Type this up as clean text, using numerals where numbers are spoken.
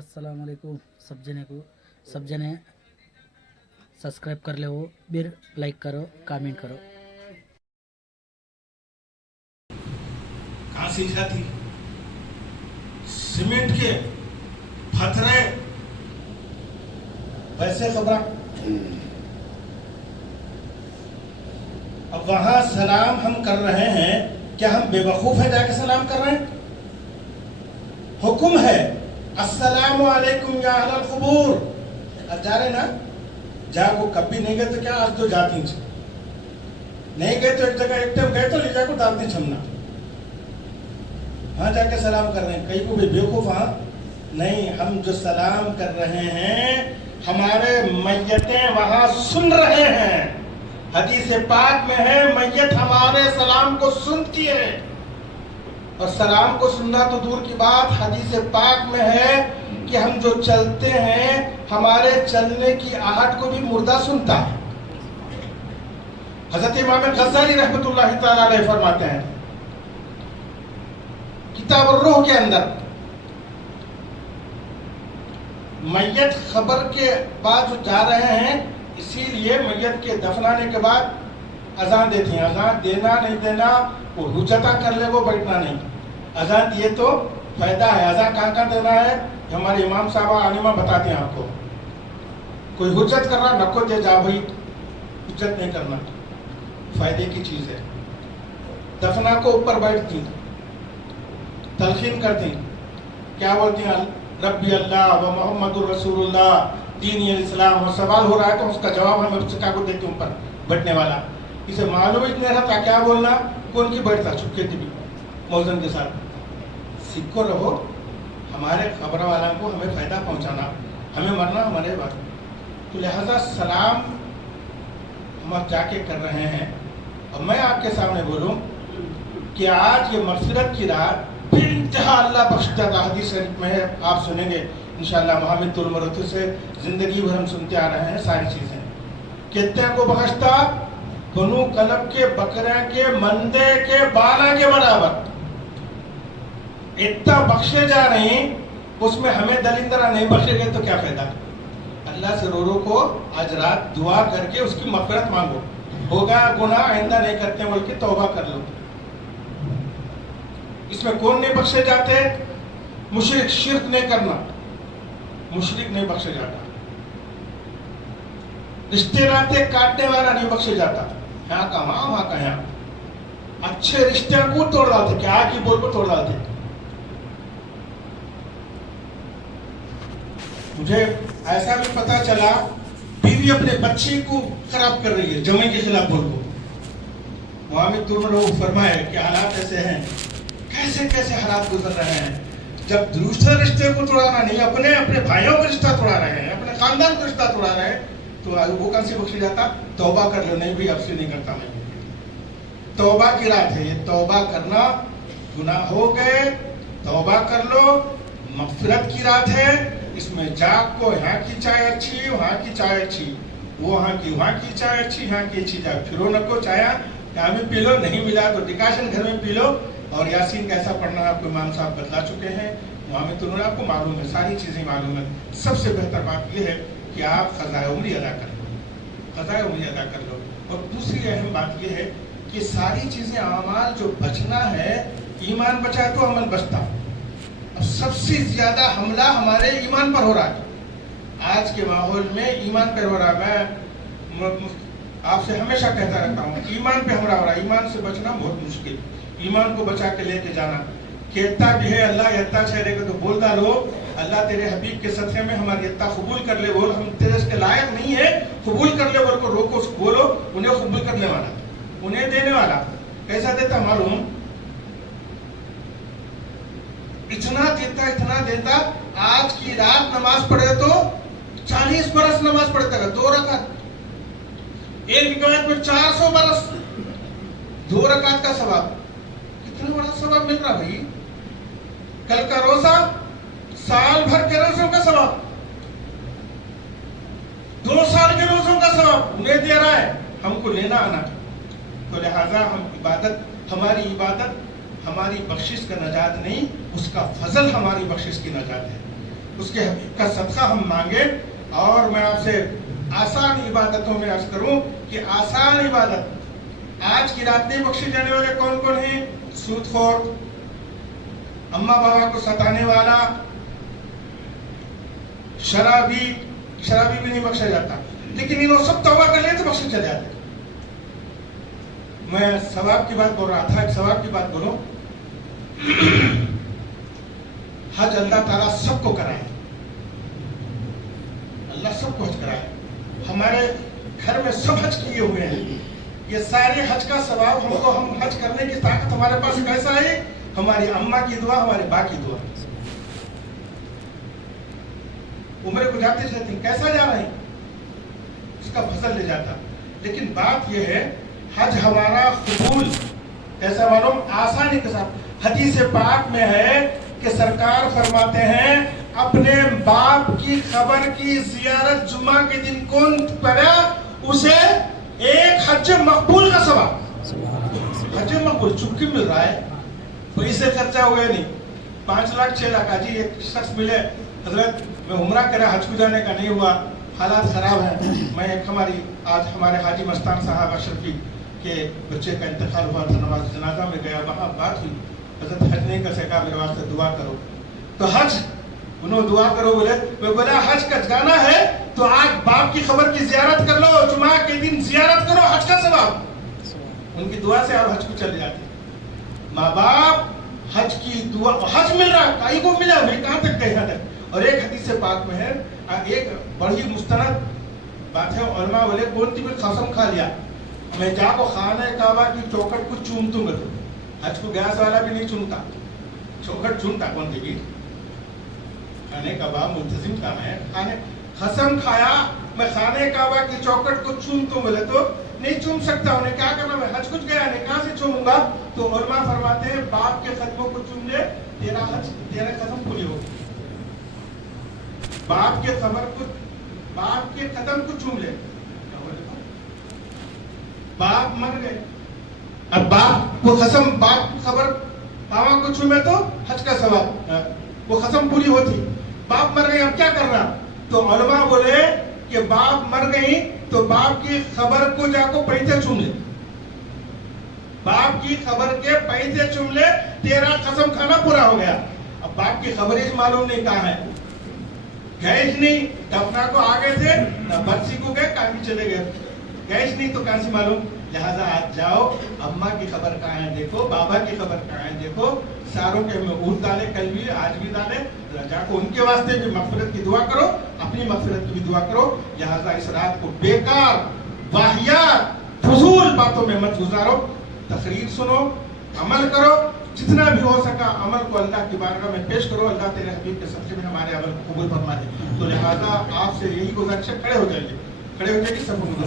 अस्सलाम वालेकुम सब जने सब्सक्राइब कर ले वो फिर लाइक करो कमेंट करो। कहाँ सीखा थी? सीमेंट के पत्थरे वैसे खबर। अब वहां सलाम हम कर रहे हैं, क्या हम बेवकूफ है जाके सलाम कर रहे हैं? हुक्म है अस्सलामु अलैकुम या अहलल क़ुबूर। अब जा रहे ना, जाको कभी नहीं गए तो क्या आज तो जाती नहीं गए तो एक जगह एक टाइम गए तो ले जाकर डालती छमना, वहां जाके सलाम कर रहे हैं। कहीं को भी बेवकूफ हाँ नहीं, हम जो सलाम कर रहे हैं हमारे मैयतें वहां सुन रहे हैं। हदीस पाक में है मैयत हमारे सलाम को सुनती है, और सलाम को सुनना तो दूर की बात, हदीस पाक में है कि हम जो चलते हैं हमारे चलने की आहट को भी मुर्दा सुनता है। हजरत इमाम गज़ाली रहमतुल्लाह तआला अलैह फरमाते हैं किताब रूह के अंदर, मैयत खबर के बाद जो जा रहे हैं, इसीलिए मैयत के दफनाने के बाद अजान देते हैं। अजान देना नहीं देना वो हुज्जता कर ले, वो बैठना नहीं। अजान दिए तो फायदा है। अजान कहाँ कहाँ देना है हमारे इमाम साहब आलिमा बताते हैं आपको। कोई हुज्जत कर रहा नको दे जा भाई, हुज्जत नहीं करना, फायदे की चीज है। दफना को ऊपर बैठती तलखीन करती, क्या बोलती हैं? रब्बी अल्लाह व मोहम्मदुर रसूलुल्लाह दीन इस्लाम। और सवाल हो रहा है तो उसका जवाब हमें उसका को देते ऊपर बैठने वाला। इसे मालूम ही नहीं रहता क्या बोलना, कौन की बैठता छुपके भी मौजन के साथ। सीखो रहो, हमारे खबर वाला को हमें फायदा पहुंचाना, हमें मरना हमारे बात। तो लिहाजा सलाम हम अब जाके कर रहे हैं। और मैं आपके सामने बोलूं कि आज ये मग़फ़िरत की रात बेइंतहा अल्लाह बख्शता था। हदीस शरीफ में है, आप सुनेंगे इंशाअल्लाह। मोहम्मद तुलमरतु से जिंदगी भर हम सुनते आ रहे हैं सारी चीजें। कितने को बख्शता? बनु कलब के बकरे के मंदे के बाला के बराबर इतना बख्शे जा रहे हैं, उसमें हमें दलिंदरा नहीं बख्शेंगे तो क्या फायदा? अल्लाह से रो रो को आज रात दुआ करके उसकी मग़फ़िरत मांगो। होगा गुनाह आइंदा नहीं करते बोल के तौबा कर लो। इसमें कौन नहीं बख्शे जाते? मुशरिक, शिर्क नहीं करना, मुशरिक नहीं बख्शे जाता। रिश्ते नाते काटने वाला नहीं बख्शे जाता। यहाँ का वहां का यहाँ। अच्छे रिश्ते को तोड़ डालते, क्या की बोल को तोड़ डालते। मुझे ऐसा भी पता चला बीवी अपने बच्चे को खराब कर रही है, जमाई के खिलाफ बोल को। मोहम्मद तुलमरतु फरमाए कि हालात ऐसे हैं, कैसे कैसे हालात गुजर रहे हैं। जब दूसरे रिश्ते को तोड़ाना नहीं, अपने अपने भाइयों का रिश्ता तोड़ा रहे हैं, अपने खानदान का रिश्ता तोड़ा रहे हैं, तो वो कौन सी बख्शी जाता? तौबा कर लो। नहीं भी अब से नहीं करता मैं। तौबा की रात है ये, तौबा करना। गुनाह हो गए, तौबा कर लो। मग़फ़िरत की रात है, इसमें जाग को यहाँ की चाय अच्छी, वहाँ की चाय अच्छी, वो वहाँ की चाय अच्छी, यहाँ की अच्छी चाय। फिर न को चाय यहाँ भी पी लो, नहीं मिला तो डिकाशन घर में पी लो। और यासीन कैसा पढ़ना आपको इमाम साहब बतला चुके हैं। मोहम्मद तुलमरतु आपको मालूम है, सारी चीज़ें मालूम है। सबसे बेहतर बात यह है कि आप क़ज़ाए उम्री अदा कर लो, क़ज़ाए उम्री अदा कर लो। और दूसरी अहम बात यह है कि सारी चीज़ें अमाल जो बचना है, ईमान बचा तो अमल बचता। अब सबसे ज़्यादा हमला हमारे ईमान पर हो रहा है। आज के माहौल में ईमान पर हो रहा है। मैं आपसे हमेशा कहता रहता हूँ, ईमान पे हमला हो रहा है। ईमान से बचना बहुत मुश्किल, ईमान को बचा के लेके जाना। कहता भी है अल्लाह यत्ता चेहरे को तो बोल डालो, अल्लाह तेरे हबीब के सदक़े में हमारी यत्ता कबूल कर ले बोल। हम तेरे इसके लायक नहीं है, कबूल कर ले बोल को रोको, बोलो उन्हें कबूल करने वाला, उन्हें देने वाला। कैसा देता मालूम? इतना देता। आज की रात नमाज पढ़े तो 40 बरस नमाज पढ़ता है, 2 रकात। एक रिवायत में 400 बरस 2 रकात का सवाब। कितना बड़ा सवाब मिल रहा भाई। कल का रोजा साल भर के रोजों का सवाब, 2 साल के रोजों का सवाब उन्हें दे रहा है, हमको लेना आना। तो लिहाजा हम इबादत, हमारी इबादत हमारी बख्शिश का नजात नहीं, उसका फजल हमारी बख्शिश की नजात है। اس کے حبیب کا صدقہ ہم مانگیں. اور میں آپ سے آسان عبادتوں میں عرض کروں کہ آسان عبادت آج کی رات نہیں بخشی جانے والے کون کون ہیں؟ سود خور، اماں بابا کو ستانے والا، شرابی بھی نہیں بخشا جاتا، لیکن انہوں سب توبہ کر لیں تو بخشے چلے جاتے. میں ثواب کی بات بول رہا تھا، ایک ثواب کی بات بولوں. حج اللہ تعالیٰ سب کو کرائے، اللہ سب کو حج کرائے. ہمارے گھر میں سب حج کیے ہوئے ہیں. یہ سارے حج کا ثواب ہم حج کرنے کی طاقت ہمارے پاس کیسا ہے؟ ہماری اماں کی دعا، ہمارے باپ کی دعا. عمرے کو جاتے رہتے ہیں، کیسا جا رہے ہیں؟ اس کا فضل لے جاتا. لیکن بات یہ ہے حج ہمارا قبول کیسا معلوم؟ آسانی کے ساتھ. حدیث پاک میں ہے کہ سرکار فرماتے ہیں اپنے باپ کی خبر کی زیارت جمعہ کے دن کون کرے اسے ایک حج مقبول کا ثواب. حج مقبول چپکی مل رہا ہے، پیسے خرچہ ہوئے نہیں. 5 لاکھ 6 لاکھ. آجی ایک شخص ملے، حضرت میں عمرہ کرا، حج کو جانے کا نہیں ہوا، حالات خراب ہیں. میں ایک آج ہمارے حاجی مستان صاحب اشرفی کے بچے کا انتقال ہوا تھا، نماز جنازہ میں گیا، وہاں بات ہوئی، حضرت حج نہیں کر سکا، میرے واسطے دعا کرو. تو حج انہوں دعا کرو بولے. میں بولا حج کا جانا ہے تو آج باپ کی خبر کی زیارت کر لو، جمعہ کے دن زیارت کرو، حج کا ثواب. ان کی دعا سے آپ حج کو چلے جاتے. ماں باپ حج کی دعا، حج مل رہا، کئی کو ملا، میں کہاں تک گئے تک. اور ایک حدیث پاک میں ہے، ایک بڑی مستند بات ہے، علماء بولے کون تی میں قسم کھا لیا میں جا کو خانہ کعبہ کی چوکٹ کو چومتوں گا. حج کو گیس والا بھی نہیں چومتا، چوکٹ چومتا کون تی بھی. خانہ کعبہ منتظم کام ہے. قسم کھایا میں خانہ کعبہ کی چوکٹ کو چومتوں بولے تو نہیں چوم سکتا. انہیں کیا کرنا؟ میں حج کچھ گیا نہیں، کہاں سے چوموں گا؟ تو علماء فرماتے ہیں باپ کے قدموں کو چوم لے، تیرا حج، تیرا قدم پوری ہوگی. باپ کے قدم کو چوم لے. باپ مر گئے، اب باپ کو قسم، باپ کی خبر بابا کو چومے تو حج کا ثواب، وہ قسم پوری ہوتی. باپ مر گئے، اب کیا کرنا؟ تو علماء بولے کہ باپ مر گئی تو باپ کی خبر کو جا کو پیسے چوم لے. باپ کی خبر کے پیسے چوم لے، تیرا قسم کھانا پورا ہو گیا. اب باپ کی خبر ہی معلوم نہیں کہاں ہے، گیس نہیں، دفنا کو آگے تھے، برسی کو گئے، کہیں چلے گئے. گیس نہیں تو کہاں سے معلوم؟ لہذا آج جاؤ، اماں کی خبر کہاں ہے دیکھو، بابا کی خبر کہاں ہے دیکھو. ساروں کے ہمیں اونٹ ڈالے، کل بھی آج بھی ڈالے. جا کو ان کے واسطے بھی مغفرت کی دعا کرو، اپنی مغفرت کی بھی دعا کرو. لہذا اس رات کو بیکار، واہیات، فضول باتوں میں مت گزارو. تقریر سنو، عمل کرو، جتنا بھی ہو سکا عمل کو اللہ کی بارگاہ میں پیش کرو. اللہ تیرے حبیب کے صدقے میں ہمارے عمل کو قبول فرما دے. تو لہذا آپ سے یہی گزارش ہے، کھڑے ہو جائیے، کھڑے ہو جائیے سب کو.